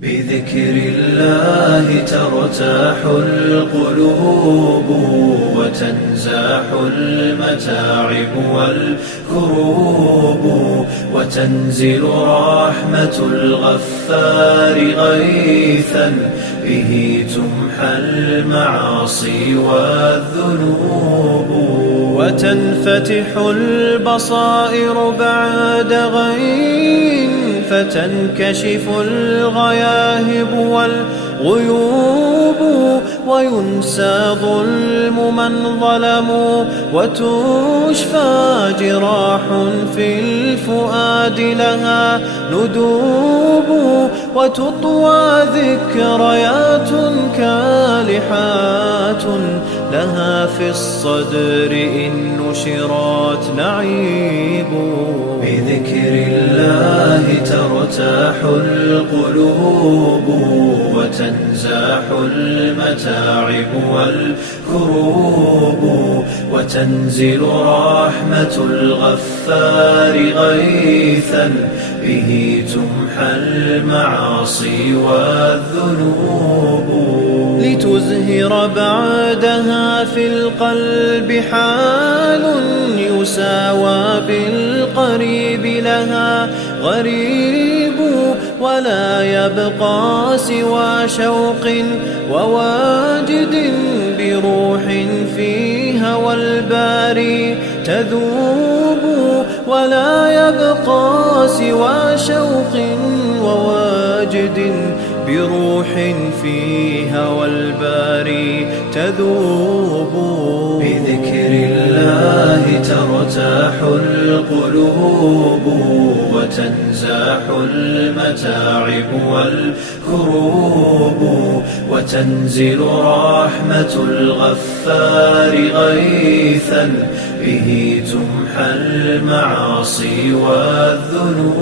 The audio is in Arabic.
بذكر الله ترتاح القلوب وتنزاح المتاعب والكروب وتنزل رحمة الغفار غيثا به تمحى المعاصي والذنوب وتنفتح البصائر بعد غين فتنكشف الغياهب والغيوب وينسى ظلم من ظلموا وتشفى جراح في الفؤاد لها ندوب وتطوى ذكريات كالحات لها في الصدر إن نشرت نعيب بذكر الله ترتاح القلوب وتنزاح المتاعب والكروب وتنزل رحمة الغفار غيثا به تمحى المعاصي والذنوب لتزهر بعدها في القلب حال يساوى بالقريب لها غريب ولا يبقى سوى شوق وواجد بروح في هوى الباري تذوب ولا يبقى سوى شوق وواجد بروح في هوى الباري تذوب بذكر الله ترتاح القلوب وتنزاح المتاعب والكروب وتنزل رحمة الغفار غيثا به تمحى المعاصي والذنوب